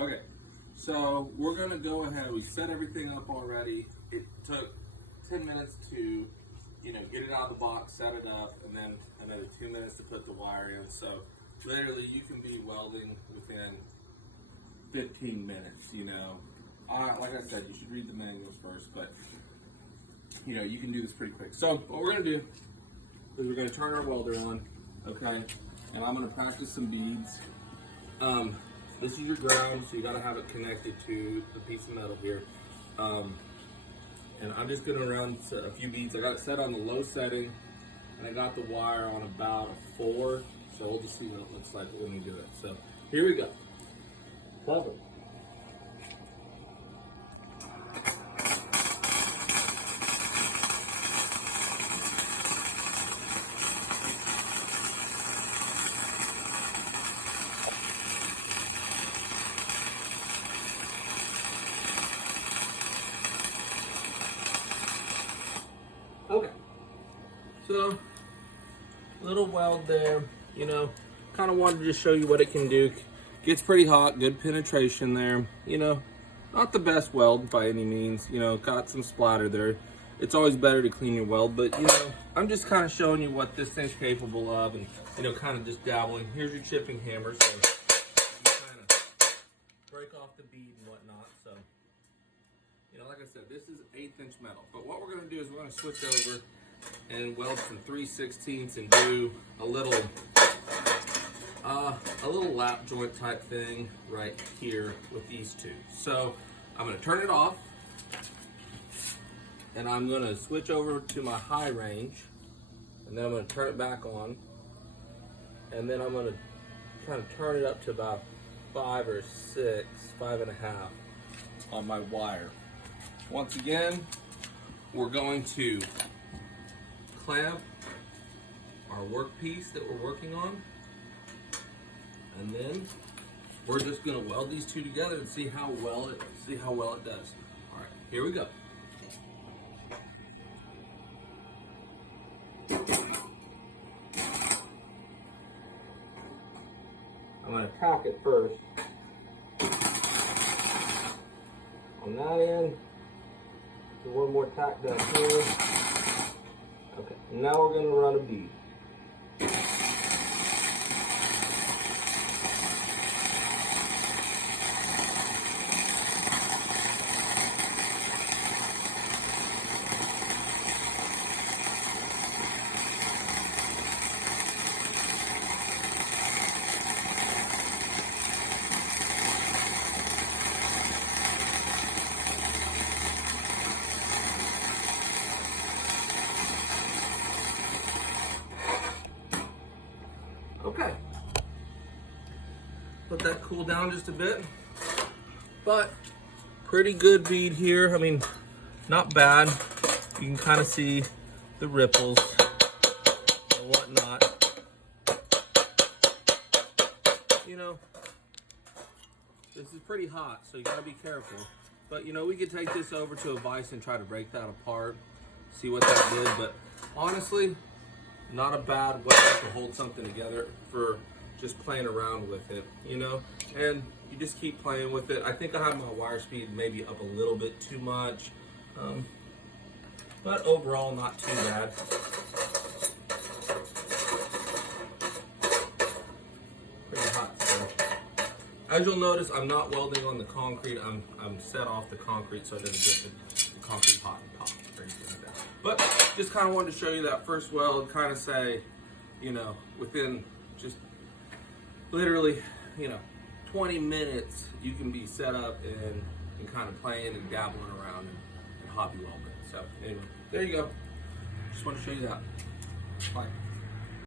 Okay, so we're gonna go ahead. We set everything up already. It took 10 minutes to, get it out of the box, set it up, and then another 2 minutes to put the wire in. So literally, you can be welding within 15 minutes. Like I said, you should read the manuals first, but you can do this pretty quick. So what we're gonna do is we're gonna turn our welder on, okay? And I'm gonna practice some beads. This is your ground, so you gotta have it connected to the piece of metal here. And I'm just gonna run a few beads. I got it set on the low setting, and I got the wire on about a 4. So we'll just see what it looks like when we do it. So here we go. Perfect. Okay, so little weld there, kind of wanted to just show you what it can do. Gets pretty hot, good penetration there, not the best weld by any means, got some splatter there. It's always better to clean your weld, but I'm just kind of showing you what this thing's capable of and, kind of just dabbling. Here's your chipping hammer, so you kind of break off the bead and whatnot, so. Like I said, this is 1/8" metal, but what we're going to do is we're going to switch over and weld some 3/16 and do a little lap joint type thing right here with these two. So I'm going to turn it off, and I'm going to switch over to my high range, and then I'm going to turn it back on, and then I'm going to kind of turn it up to about 5 or 6, 5.5 on my wire. Once again, we're going to clamp our workpiece that we're working on, and then we're just going to weld these two together and see how well it does. All right, here we go. I'm going to tack it first on that end. Do one more tack down here. Okay, now we're going to run a bead. Okay, let that cool down just a bit, but pretty good bead here. I mean, not bad. You can kind of see the ripples and whatnot. This is pretty hot, so you gotta be careful. But we could take this over to a vise and try to break that apart, see what that did. But honestly, not a bad way to hold something together for just playing around with it, and you just keep playing with it. I think I have my wire speed maybe up a little bit too much, but overall not too bad. Pretty hot. So. As you'll notice, I'm not welding on the concrete. I'm set off the concrete so it doesn't get the concrete hot and pop or anything like that. But just kind of wanted to show you that first weld, kind of say, within just literally, 20 minutes, you can be set up and kind of playing and dabbling around and hobby welding. So anyway, there you go. Just want to show you that. Bye.